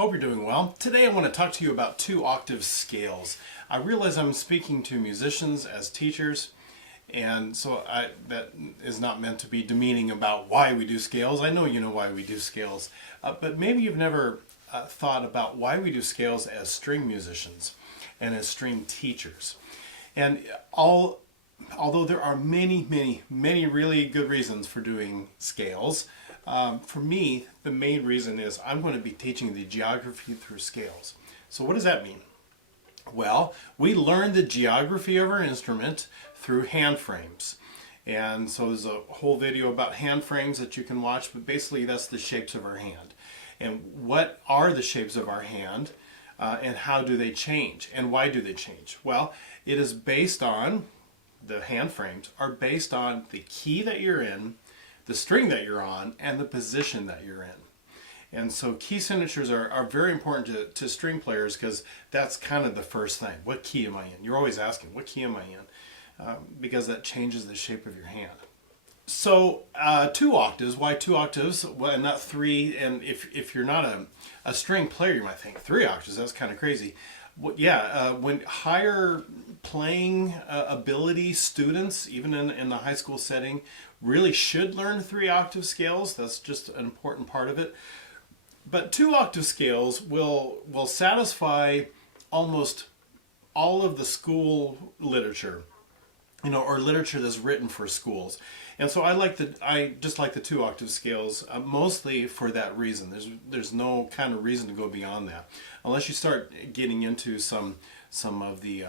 Hope you're doing well. Today I want to talk to you about two-octave scales. I realize I'm speaking to musicians as teachers, and so that is not meant to be demeaning about why we do scales. I know you know why we do scales, but maybe you've never thought about why we do scales as string musicians and as string teachers. And although there are many really good reasons for doing scales, for me, the main reason is I'm going to be teaching the geography through scales. So what does that mean? Well, we learn the geography of our instrument through hand frames. And so there's a whole video about hand frames that you can watch, but basically that's the shapes of our hand. And what are the shapes of our hand, and how do they change? And why do they change? Well, it is based on, the hand frames are based on the key that you're in, the string that you're on, and the position that you're in. And so key signatures are very important to string players because that's kind of the first thing. What key am I in? You're always asking, what key am I in? Because that changes the shape of your hand. So two octaves, why two octaves? Well, not three, and if you're not a string player, you might think three octaves, that's kind of crazy. Well, yeah, when higher playing ability students, even in the high school setting, really should learn three-octave scales. That's just an important part of it. But two-octave scales will satisfy almost all of the school literature, or literature that's written for schools. And so I just like the two-octave scales, mostly for that reason. There's no kind of reason to go beyond that, unless you start getting into some of the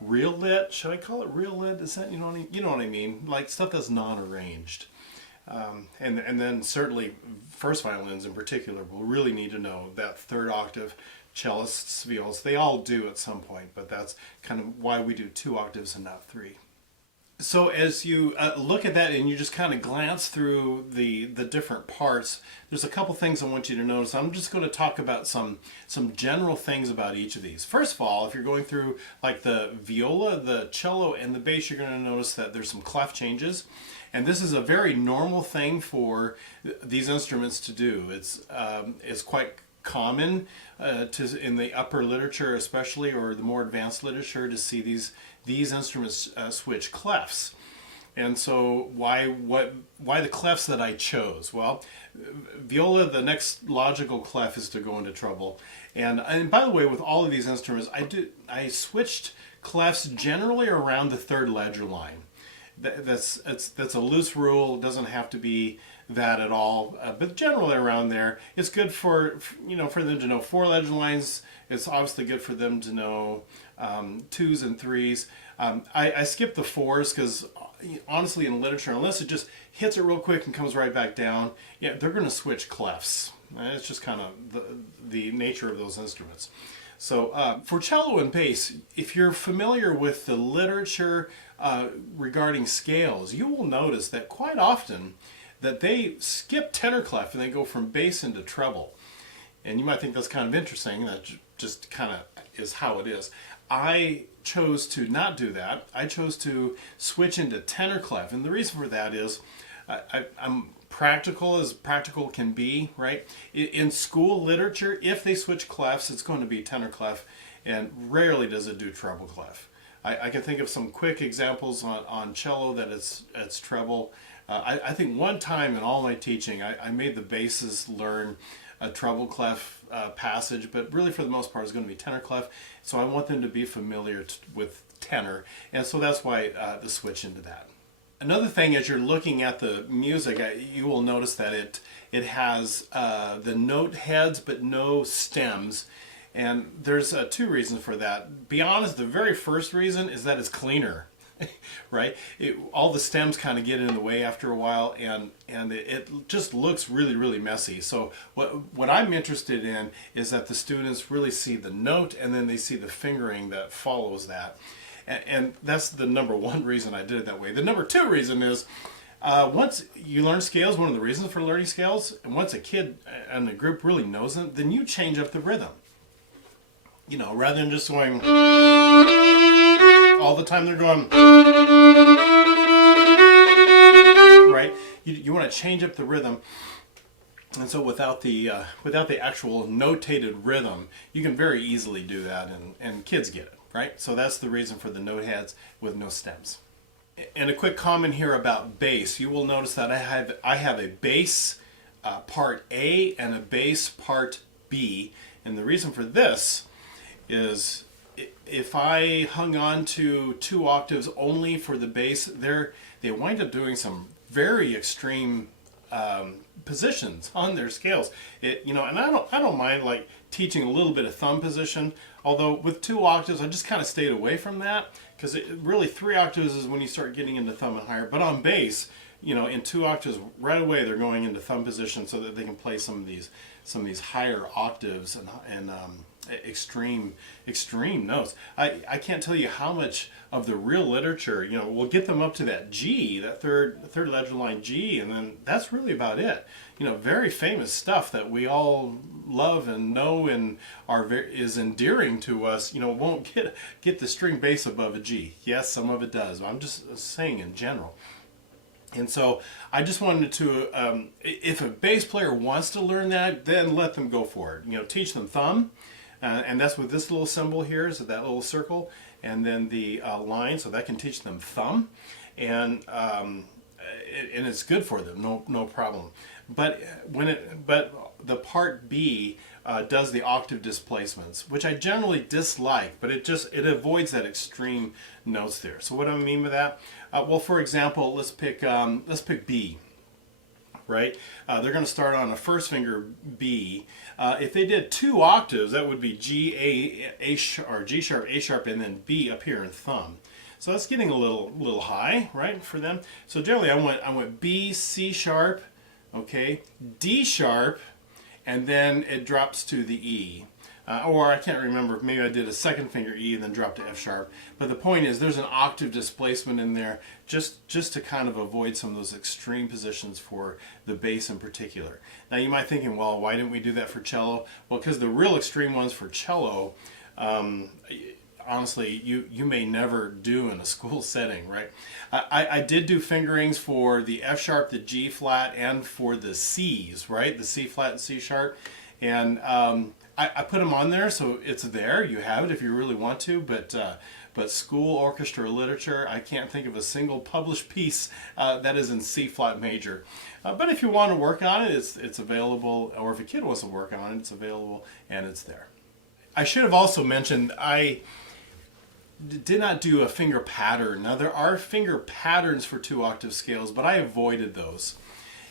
real lit. Should I call it real lit? Is that you know what I mean? Like stuff that's non-arranged. And then certainly first violins in particular will really need to know that third octave. Cellists, viols, they all do at some point, but that's kind of why we do two octaves and not three. So as you look at that and you just kind of glance through the different parts, there's a couple things I want you to notice. I'm just going to talk about some general things about each of these. First of all, if you're going through like the viola, the cello, and the bass, you're going to notice that there's some clef changes. And this is a very normal thing for these instruments to do. It's quite common in the upper literature especially, or the more advanced literature, to see these instruments switch clefs. And so why the clefs that I chose? Well, viola, the next logical clef is to go into treble. And by the way, with all of these instruments, I switched clefs generally around the third ledger line. That's a loose rule. It doesn't have to be that at all, but generally around there. It's good for them to know four ledger lines. It's obviously good for them to know twos and threes. I skip the fours because honestly in literature, unless it just hits it real quick and comes right back down, yeah, they're going to switch clefs. It's just kind of the nature of those instruments. So for cello and bass, if you're familiar with the literature regarding scales, you will notice that quite often that they skip tenor clef and they go from bass into treble. And you might think that's kind of interesting. That just kind of is how it is. I chose to not do that. I chose to switch into tenor clef. And the reason for that is I'm practical as practical can be, right? In school literature, if they switch clefs, it's going to be tenor clef, and rarely does it do treble clef. I can think of some quick examples on cello that it's treble. I think one time in all my teaching, I made the basses learn a treble clef passage, but really for the most part it's going to be tenor clef. So I want them to be familiar with tenor, and so that's why the switch into that. Another thing, as you're looking at the music, you will notice that it has the note heads but no stems. And there's two reasons for that. Be honest, the very first reason is that it's cleaner, right? All the stems kind of get in the way after a while, and it just looks really messy. So what I'm interested in is that the students really see the note, and then they see the fingering that follows that. And that's the number one reason I did it that way. The number two reason is once you learn scales, one of the reasons for learning scales, and once a kid and the group really knows them, then you change up the rhythm. Rather than just going all the time, they're going, right? You want to change up the rhythm. And so without the actual notated rhythm, you can very easily do that, and kids get it, right? So that's the reason for the note heads with no stems. And a quick comment here about bass. You will notice that I have a bass part A and a bass part B, and the reason for this is if I hung on to 2 octaves only for the bass, they wind up doing some very extreme positions on their scales. And I don't mind like teaching a little bit of thumb position. Although with 2 octaves, I just kind of stayed away from that because really 3 octaves is when you start getting into thumb and higher. But on bass, in 2 octaves, right away they're going into thumb position so that they can play some of these higher octaves and extreme notes. I can't tell you how much of the real literature will get them up to that G, that third ledger line G, and then that's really about it. Very famous stuff that we all love and know and is endearing to us. Won't get the string bass above a G. Yes, some of it does. I'm just saying in general. And so I just wanted to, if a bass player wants to learn that, then let them go for it. Teach them thumb. And that's what this little symbol here is, that little circle, and then the line, so that can teach them thumb, and it's good for them, no problem. But the part B does the octave displacements, which I generally dislike, but it avoids that extreme notes there. So what do I mean by that? Well, for example, let's pick B. Right? They're going to start on a first finger B. If they did 2 octaves, that would be G, or G sharp, A sharp, and then B up here in thumb. So that's getting a little high, right, for them. So generally, I went B, C sharp, okay, D sharp, and then it drops to the E. Or I can't remember, maybe I did a second finger E and then dropped to F sharp. But the point is there's an octave displacement in there just to kind of avoid some of those extreme positions for the bass in particular. Now you might be thinking, well, why didn't we do that for cello? Well, because the real extreme ones for cello, honestly, you may never do in a school setting, right? I did do fingerings for the F sharp, the G flat, and for the C's, right? The C flat and C sharp. And I put them on there, so it's there. You have it if you really want to, but school orchestra literature, I can't think of a single published piece that is in C flat major. But if you want to work on it, it's available, or if a kid wants to work on it, it's available and it's there. I should have also mentioned I did not do a finger pattern. Now there are finger patterns for 2 octave scales, but I avoided those.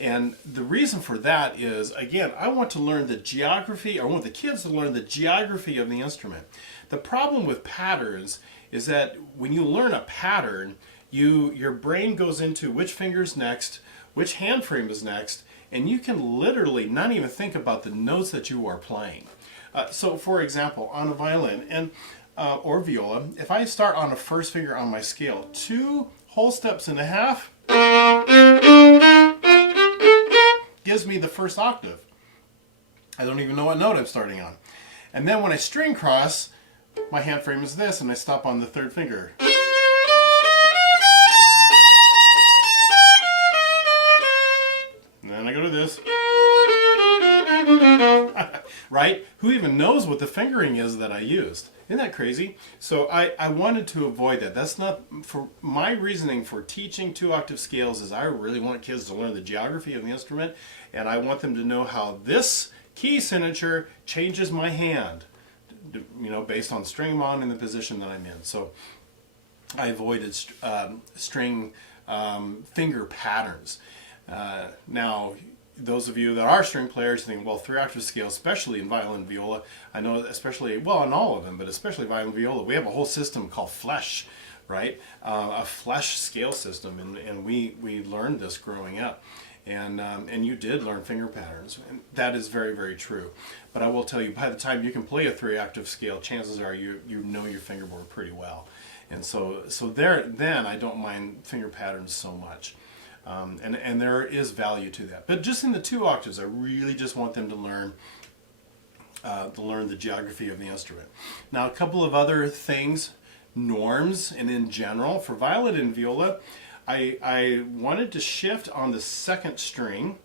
And the reason for that is, again, I want to learn the geography, I want the kids to learn the geography of the instrument. The problem with patterns is that when you learn a pattern, your brain goes into which finger's next, which hand frame is next, and you can literally not even think about the notes that you are playing. So for example, on a violin or viola, if I start on a first finger on my scale, 2 whole steps and a half, gives me the first octave. I don't even know what note I'm starting on. And then when I string cross, my hand frame is this, and I stop on the 3rd finger. And then I go to this. Right? Who even knows what the fingering is that I used? Isn't that crazy? So I wanted to avoid that. That's not, for my reasoning for teaching 2 octave scales is I really want kids to learn the geography of the instrument, and I want them to know how this key signature changes my hand, based on the string I'm on and the position that I'm in. So I avoided string finger patterns. Now, those of you that are string players think, well, 3 octave scale, especially in violin and viola, I know especially, well, in all of them, but especially violin and viola, we have a whole system called Flesch, right? A Flesch scale system, and we learned this growing up. And you did learn finger patterns, and that is very, very true. But I will tell you, by the time you can play a 3 octave scale, chances are you know your fingerboard pretty well. And so then I don't mind finger patterns so much. And there is value to that. But just in the 2 octaves, I really just want them to learn the geography of the instrument. Now, a couple of other things, norms, and in general, for violin and viola, I wanted to shift on the 2nd string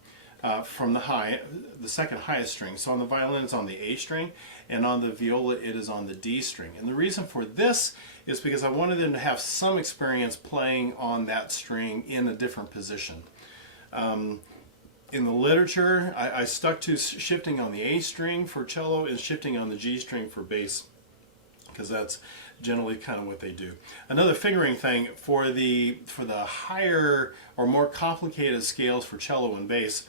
from the second highest string. So on the violin it's on the A string, and on the viola it is on the D string. And the reason for this is because I wanted them to have some experience playing on that string in a different position. In the literature, I stuck to shifting on the A string for cello and shifting on the G string for bass, because that's generally kind of what they do. Another fingering thing for the higher or more complicated scales for cello and bass,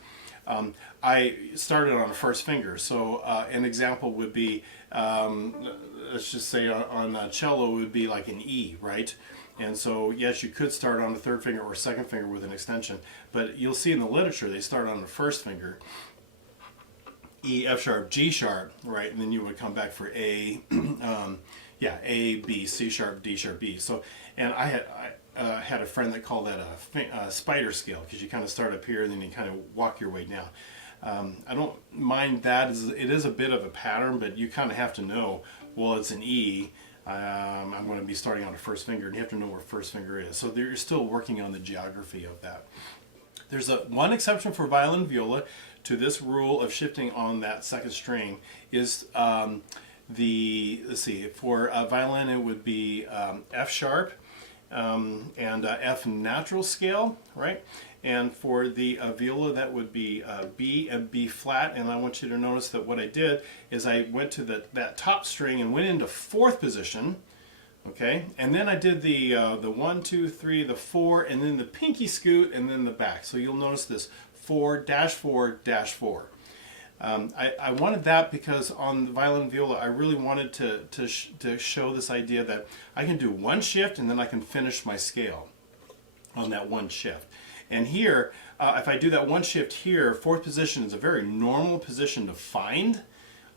I started on a first finger. So an example would be, let's just say on cello would be like an E, right? And so yes, you could start on the third finger or second finger with an extension, but you'll see in the literature they start on the first finger, E, F sharp, G sharp, right? And then you would come back for A, yeah, A, B, C sharp, D sharp, B. So, and I had a friend that called that a spider scale, because you kind of start up here and then you kind of walk your way down. I don't mind that. It is a bit of a pattern, but you kind of have to know, well, it's an E. I'm going to be starting on a first finger, and you have to know where first finger is. So you're still working on the geography of that. There's one exception for violin and viola to this rule of shifting on that second string is let's see, for violin it would be F sharp and F natural scale, right? And for the viola that would be B and B flat. And I want you to notice that what I did is I went to that top string and went into fourth position, okay? And then I did the 1, 2, 3, the 4, and then the pinky scoot, and then the back. So you'll notice this 4 4 4. I wanted that because on the violin and viola I really wanted to show this idea that I can do one shift and then I can finish my scale on that one shift. And here, if I do that one shift here, fourth position is a very normal position to find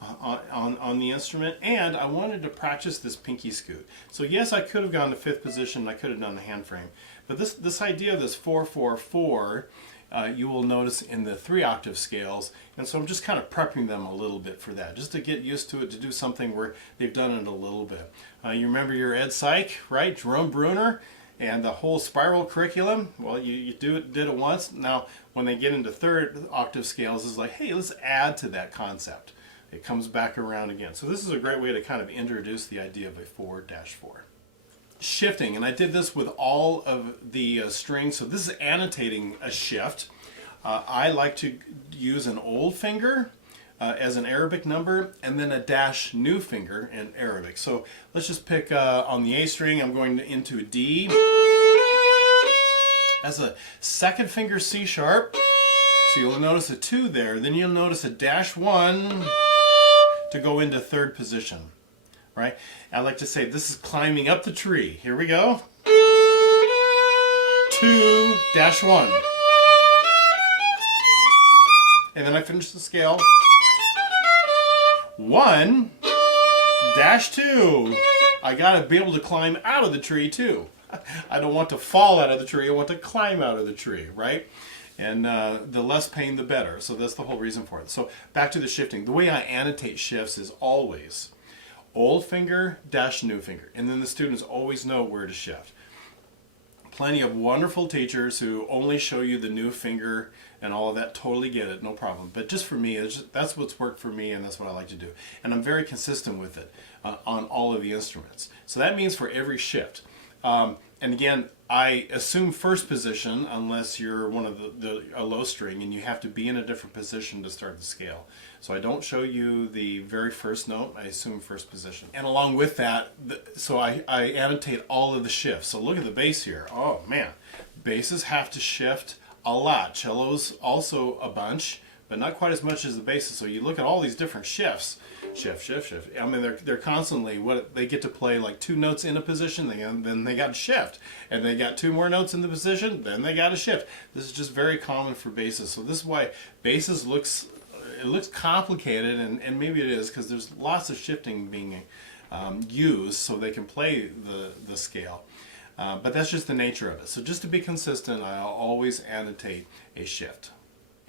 on the instrument, and I wanted to practice this pinky scoot. So yes, I could have gone to fifth position, I could have done the hand frame, but this idea of this 4 4 4, you will notice in the 3-octave scales, and so I'm just kind of prepping them a little bit for that, just to get used to it, to do something where they've done it a little bit. You remember your Ed Psych, right? Jerome Bruner and the whole spiral curriculum. Well, you did it once. Now, when they get into 3rd-octave scales, it's like, hey, let's add to that concept. It comes back around again. So this is a great way to kind of introduce the idea of a 4-4. Shifting, and I did this with all of the strings. So this is annotating a shift. I like to use an old finger as an Arabic number, and then a dash new finger in Arabic. So let's just pick on the A string, I'm going into D. As a second finger C sharp, so you'll notice a 2 there, then you'll notice a dash 1 to go into 3rd position, right? I like to say this is climbing up the tree. Here we go. 2 dash 1. And then I finish the scale. 1 dash 2. I gotta be able to climb out of the tree too. I don't want to fall out of the tree, I want to climb out of the tree, right? And the less pain the better. So that's the whole reason for it. So back to the shifting. The way I annotate shifts is always old finger dash new finger, and then the students always know where to shift. Plenty of wonderful teachers who only show you the new finger and all of that, totally get it, no problem. But just for me, that's what's worked for me, and that's what I like to do. And I'm very consistent with it on all of the instruments. So that means for every shift. And again, I assume first position unless you're one of a low string and you have to be in a different position to start the scale. So I don't show you the very first note, I assume first position. And along with that, so I annotate all of the shifts. So look at the bass here. Oh man, basses have to shift a lot. Cellos also a bunch, but not quite as much as the basses. So you look at all these different shifts. Shift, shift, shift. I mean, they're constantly, they get to play like 2 notes in a position, then they got to shift. And they got 2 more notes in the position, then they got to shift. This is just very common for basses. So this is why basses looks complicated, and maybe it is, because there's lots of shifting being used so they can play the scale. But that's just the nature of it. So just to be consistent, I'll always annotate a shift.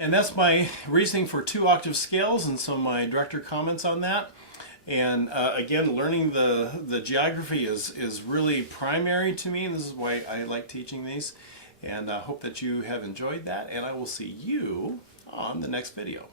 And that's my reasoning for 2-octave scales, and so my director comments on that. And again, learning the geography is really primary to me, and this is why I like teaching these. And I hope that you have enjoyed that, and I will see you on on the next video.